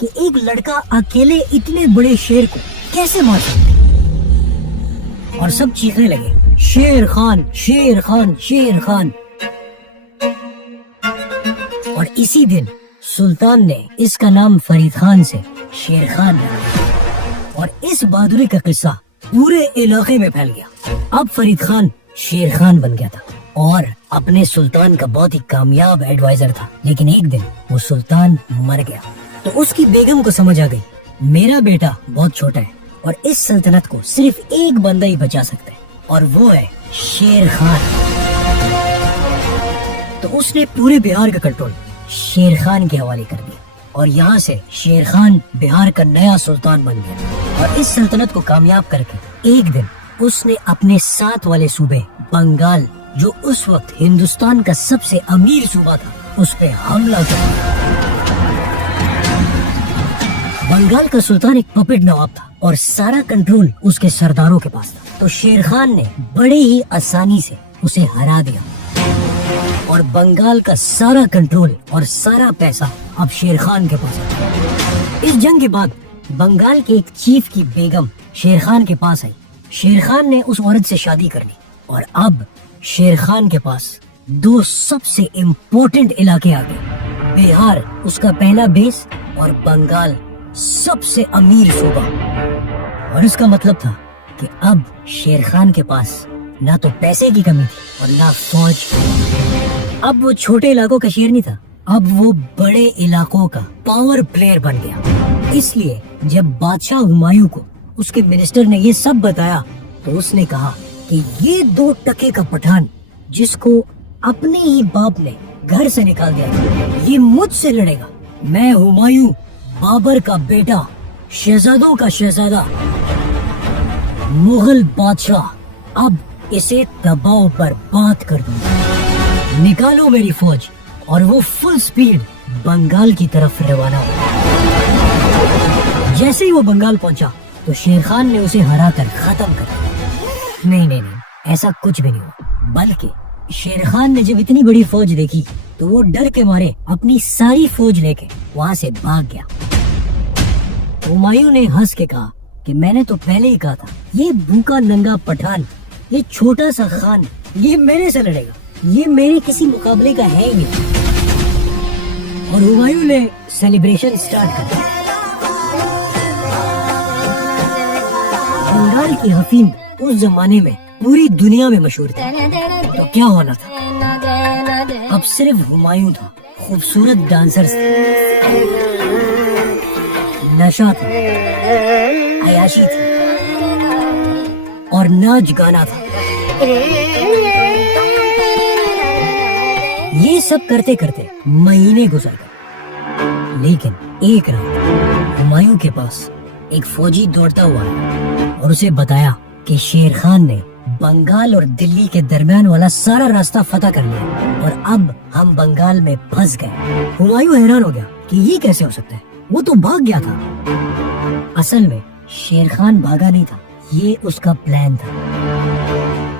کہ ایک لڑکا اکیلے اتنے بڑے شیر کو کیسے مار سکتا ہے، اور سب چیخنے لگے شیر خان شیر خان شیر خان۔ اور اسی دن سلطان نے اس کا نام فرید خان سے شیر خان رکھا، اور اس بہادری کا قصہ پورے علاقے میں پھیل گیا۔ اب فرید خان شیر خان بن گیا تھا اور اپنے سلطان کا بہت ہی کامیاب ایڈوائزر تھا، لیکن ایک دن وہ سلطان مر گیا تو اس کی بیگم کو سمجھ آ گئی میرا بیٹا بہت چھوٹا ہے اور اس سلطنت کو صرف ایک بندہ ہی بچا سکتا ہے، اور وہ ہے شیر خان۔ تو اس نے پورے بہار کا کنٹرول شیر خان کے حوالے کر دیا، اور یہاں سے شیر خان بہار کا نیا سلطان بن گیا، اور اس سلطنت کو کامیاب کر کے ایک دن اس نے اپنے ساتھ والے صوبے بنگال، جو اس وقت ہندوستان کا سب سے امیر صوبہ تھا، اس پہ حملہ کیا۔ بنگال کا سلطان ایک پپٹ نواب تھا اور سارا کنٹرول اس کے سرداروں کے پاس تھا، تو شیر خان نے بڑے ہی آسانی سے اسے ہرا دیا، اور بنگال کا سارا کنٹرول اور سارا پیسہ اب شیر خان کے پاس ہے۔ اس جنگ کے بعد بنگال کے ایک چیف کی بیگم شیر خان کے پاس آئی۔ شیر خان نے اس عورت سے شادی کر لی، اور اب شیر خان کے پاس دو سب سے امپورٹنٹ علاقے آ گئے، بہار اس کا پہلا بیس اور بنگال سب سے امیر صوبہ۔ اور اس کا مطلب تھا کہ اب شیر خان کے پاس نہ تو پیسے کی کمی تھی اور نہ فوج۔ اب وہ چھوٹے علاقوں کا شیر نہیں تھا، اب وہ بڑے علاقوں کا پاور پلیئر بن گیا۔ اس لیے جب بادشاہ ہمایوں کو اس کے منسٹر نے یہ سب بتایا تو اس نے کہا کہ یہ 2 ٹکے کا پٹھان جس کو اپنے ہی باپ نے گھر سے نکال دیا تھا، یہ مجھ سے لڑے گا۔ میں ہمایوں، بابر کا بیٹا، شہزادوں کا شہزادہ، مغل بادشاہ، اب اسے دباؤ پر بات کر دوں گا۔ نکالو میری فوج، اور وہ فل سپیڈ بنگال کی طرف روانہ ہو۔ جیسے ہی وہ بنگال پہنچا تو شیر خان نے اسے ہرا کر ختم کر دیا۔ نہیں، ایسا کچھ بھی نہیں ہوا، بلکہ شیر خان نے جب اتنی بڑی فوج دیکھی تو وہ ڈر کے مارے اپنی ساری فوج لے کے وہاں سے بھاگ گیا۔ ہمایوں نے ہنس کے کہا کہ میں نے تو پہلے ہی کہا تھا، یہ بھوکا ننگا پٹھان، یہ چھوٹا سا خان، یہ میرے سے لڑے گا، یہ میرے کسی مقابلے کا ہے ہی نہیں۔ اور ہمایوں نے سیلیبریشن سٹارٹ کر دیا۔ بنگال کی افیم اس زمانے میں پوری دنیا میں مشہور تھی، تو کیا ہونا تھا؟ اب صرف ہمایوں تھا، خوبصورت ڈانسرز، نشہ تھا، عیاشی تھی، اور ناچ گانا تھا۔ یہ سب کرتے کرتے مہینے گزر گئے، لیکن ایک رات ہمایوں کے پاس ایک فوجی دوڑتا ہوا اور اسے بتایا کہ شیر خان نے بنگال اور دلی کے درمیان والا سارا راستہ فتح کر لیا، اور اب ہم بنگال میں پھنس گئے۔ ہمایوں حیران ہو گیا کہ یہ کیسے ہو سکتا ہے، وہ تو بھاگ گیا تھا۔ اصل میں شیر خان بھاگا نہیں تھا، یہ اس کا پلان تھا،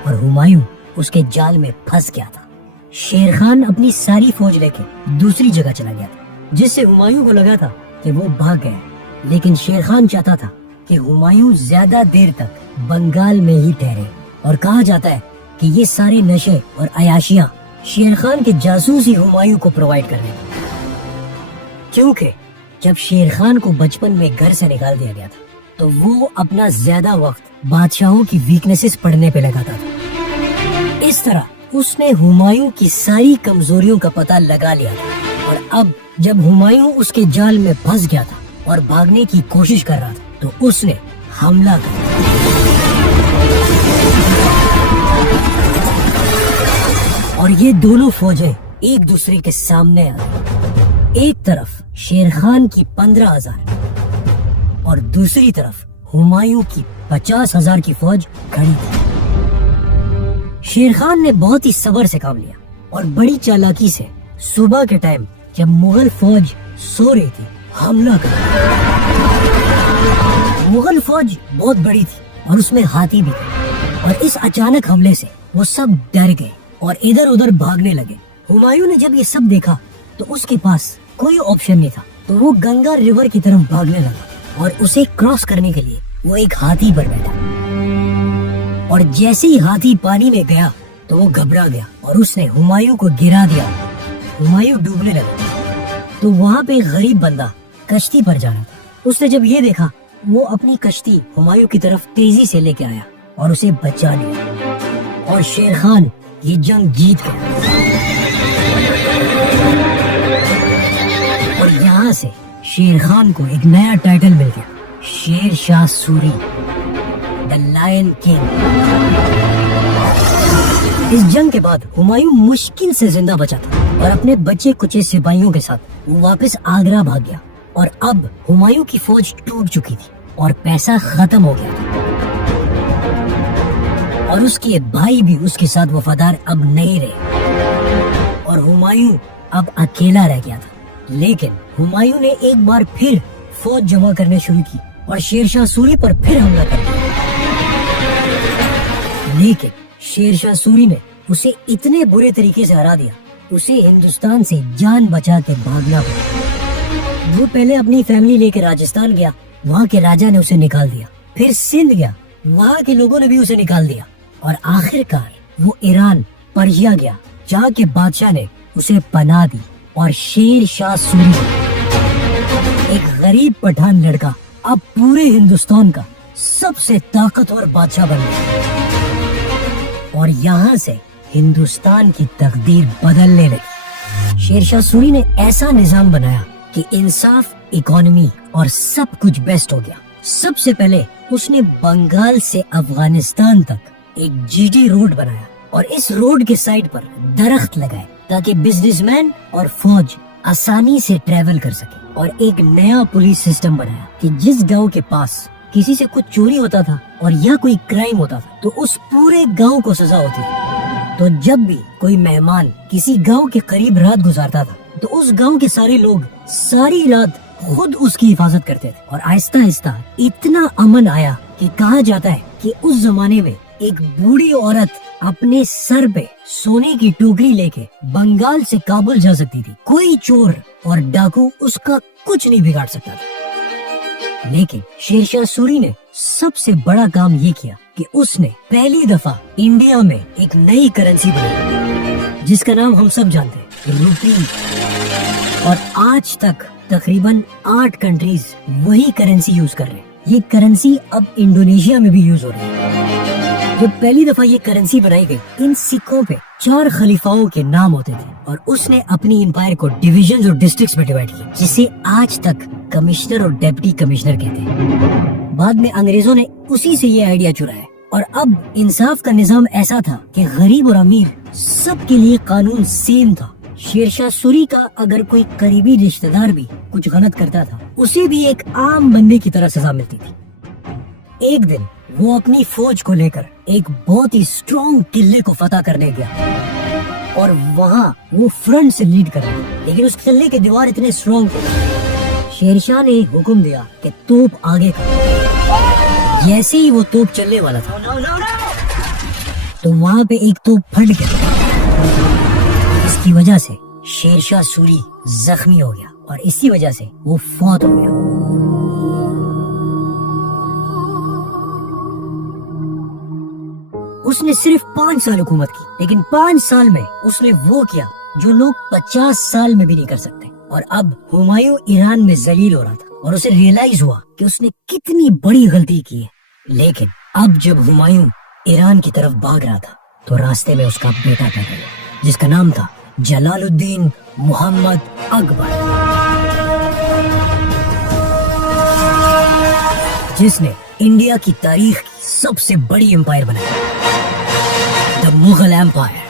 اور ہمایوں اس کے جال میں پھنس گیا تھا۔ شیر خان اپنی ساری فوج لے کے دوسری جگہ چلا گیا تھا، جس سے ہمایوں کو لگا تھا کہ وہ بھاگ گئے، لیکن شیر خان چاہتا تھا کہ ہمایوں زیادہ دیر تک بنگال میں ہی ٹھہرے، اور کہا جاتا ہے کہ یہ سارے نشے اور عیاشیاں شیر خان کے جاسوس ہی ہمایوں کو پرووائڈ کر رہے تھے، کیونکہ جب شیر خان کو بچپن میں گھر سے نکال دیا گیا تھا تو وہ اپنا زیادہ وقت بادشاہوں کی ویکنیسز پڑھنے پہ لگاتا تھا۔ اس طرح اس نے ہمایوں کی ساری کمزوریوں کا پتہ لگا لیا تھا، اور اب جب ہمایوں اس کے جال میں پھنس گیا تھا اور بھاگنے کی کوشش کر رہا تھا تو اس نے حملہ کر دیا۔ اور یہ دونوں فوجیں ایک دوسرے کے سامنے آ گئی، ایک طرف شیر خان کی 15,000 اور دوسری طرف ہمایوں کی 50,000 کی فوج کھڑی تھی۔ شیر خان نے بہت ہی صبر سے کام لیا اور بڑی چالاکی سے صبح کے ٹائم جب مغل فوج سو رہی تھی حملہ کر دیا۔ مغل فوج بہت بڑی تھی اور اس میں ہاتھی بھی تھے، اور اس اچانک حملے سے وہ سب ڈر گئے اور ادھر ادھر بھاگنے لگے۔ ہمایوں نے جب یہ سب دیکھا تو اس کے پاس کوئی آپشن نہیں تھا تو وہ گنگا ریور کی طرف بھاگنے لگا اور اسے کراس کرنے کے لیے وہ ایک ہاتھی پر بیٹھا، اور جیسے ہی ہاتھی پانی میں گیا تو وہ گھبرا گیا اور اس نے ہمایوں کو گرا دیا۔ ہمایوں ڈوبنے لگا تو وہاں پہ ایک غریب بندہ کشتی پر جا رہا تھا۔ اس نے جب یہ دیکھا، وہ اپنی کشتی ہمایوں کی طرف تیزی سے لے کے آیا اور اسے بچا لیا، اور شیر خان یہ جنگ جیت گیا۔ اور یہاں سے شیر خان کو ایک نیا ٹائٹل مل گیا، شیر شاہ سوری، دی لائن کنگ۔ اس جنگ کے بعد ہمایوں مشکل سے زندہ بچا تھا اور اپنے بچے کچے سپاہیوں کے ساتھ وہ واپس آگرہ بھاگ گیا، اور اب ہمایوں کی فوج ٹوٹ چکی تھی اور پیسہ ختم ہو گیا تھا، اور اس کے بھائی بھی اس کے ساتھ وفادار اب نہیں رہے، اور ہمایوں اب اکیلا رہ گیا تھا۔ لیکن ہمایوں نے ایک بار پھر فوج جمع کرنے شروع کی اور شیر شاہ سوری پر پھر حملہ کر دیا، لیکن شیر شاہ سوری نے اسے اتنے برے طریقے سے ہرا دیا، اسے ہندوستان سے جان بچا کے بھاگنا پڑا۔ وہ پہلے اپنی فیملی لے کے راجستھان گیا، وہاں کے راجا نے اسے نکال دیا، پھر سندھ گیا، وہاں کے لوگوں نے بھی اسے نکال دیا، اور آخر کار وہ ایران پرشیا گیا، جہاں کے بادشاہ نے اسے پناہ دی، اور شیر شاہ سوری ایک غریب پٹھان لڑکا اب پورے ہندوستان کا سب سے طاقتور بادشاہ بن گیا، اور یہاں سے ہندوستان کی تقدیر بدلنے لگی۔ شیر شاہ سوری نے ایسا نظام بنایا کہ انصاف، اکانومی اور سب کچھ بیسٹ ہو گیا۔ سب سے پہلے اس نے بنگال سے افغانستان تک ایک جی روڈ بنایا، اور اس روڈ کے سائڈ پر درخت لگائے تاکہ بزنس مین اور فوج آسانی سے ٹریول کر سکے، اور ایک نیا پولیس سسٹم بنایا کہ جس گاؤں کے پاس کسی سے کچھ چوری ہوتا تھا اور یا کوئی کرائم ہوتا تھا تو اس پورے گاؤں کو سزا ہوتی تھی۔ تو جب بھی کوئی مہمان کسی گاؤں کے قریب رات گزارتا تھا تو اس گاؤں کے سارے لوگ ساری رات خود اس کی حفاظت کرتے تھے، اور آہستہ آہستہ اتنا امن آیا کہ کہا جاتا ہے کہ اس زمانے میں ایک بوڑھی عورت اپنے سر پہ سونے کی ٹوکری لے کے بنگال سے کابل جا سکتی تھی، کوئی چور اور ڈاکو اس کا کچھ نہیں بگاڑ سکتا تھا۔ لیکن شیر شاہ سوری نے سب سے بڑا کام یہ کیا کہ اس نے پہلی دفعہ انڈیا میں ایک نئی کرنسی بنائی جس کا نام ہم سب جانتے ہیں، روپی، اور آج تک تقریباً 8 کنٹریز وہی کرنسی یوز کر رہے ہیں۔ یہ کرنسی اب انڈونیشیا میں بھی یوز ہو رہی ہے۔ جب پہلی دفعہ یہ کرنسی بنائی گئی، ان سکوں پہ 4 خلیفاؤں کے نام ہوتے تھے، اور اس نے اپنی امپائر کو ڈویژنز اور ڈسٹرکٹس میں ڈیوائیڈ کیا، جسے آج تک کمشنر اور ڈپٹی کمشنر کہتے ہیں۔ بعد میں انگریزوں نے اسی سے یہ آئیڈیا چرایا، اور اب انصاف کا نظام ایسا تھا کہ غریب اور امیر سب کے لیے قانون سیم تھا۔ شیر شاہ سوری کا اگر کوئی قریبی رشتہ دار بھی کچھ غلط کرتا تھا، اسے بھی ایک عام بندے کی طرح سزا ملتی تھی۔ ایک دن وہ اپنی فوج کو لے کر ایک بہت ہی اسٹرانگ قلعے کو فتح کرنے گیا، اور وہاں وہ فرنٹ سے لیڈ کر رہا، لیکن اس قلعے کے دیوار اتنے اسٹرانگ تھے، شیر شاہ نے حکم دیا کہ توپ آگے کر۔ جیسے ہی وہ توپ چلنے والا تھا تو وہاں پہ ایک توپ پھٹ گیا، اس کی وجہ سے شیر شاہ سوری زخمی ہو گیا، اور اسی وجہ سے وہ فوت ہو گیا۔ اس نے صرف 5 سال حکومت کی، لیکن 5 سال میں اس نے وہ کیا جو لوگ 50 سال میں بھی نہیں کر سکتے، اور اب ہمایوں ایران میں ذلیل ہو رہا تھا، اور اسے ریئلائز ہوا کہ اس نے کتنی بڑی غلطی کی ہے۔ لیکن اب جب ہمایوں ایران کی طرف بھاگ رہا تھا تو راستے میں اس کا بیٹا پیدا ہوا جس کا نام تھا جلال الدین محمد اکبر، جس نے انڈیا کی تاریخ کی سب سے بڑی امپائر بنائی، دی مغل ایمپائر۔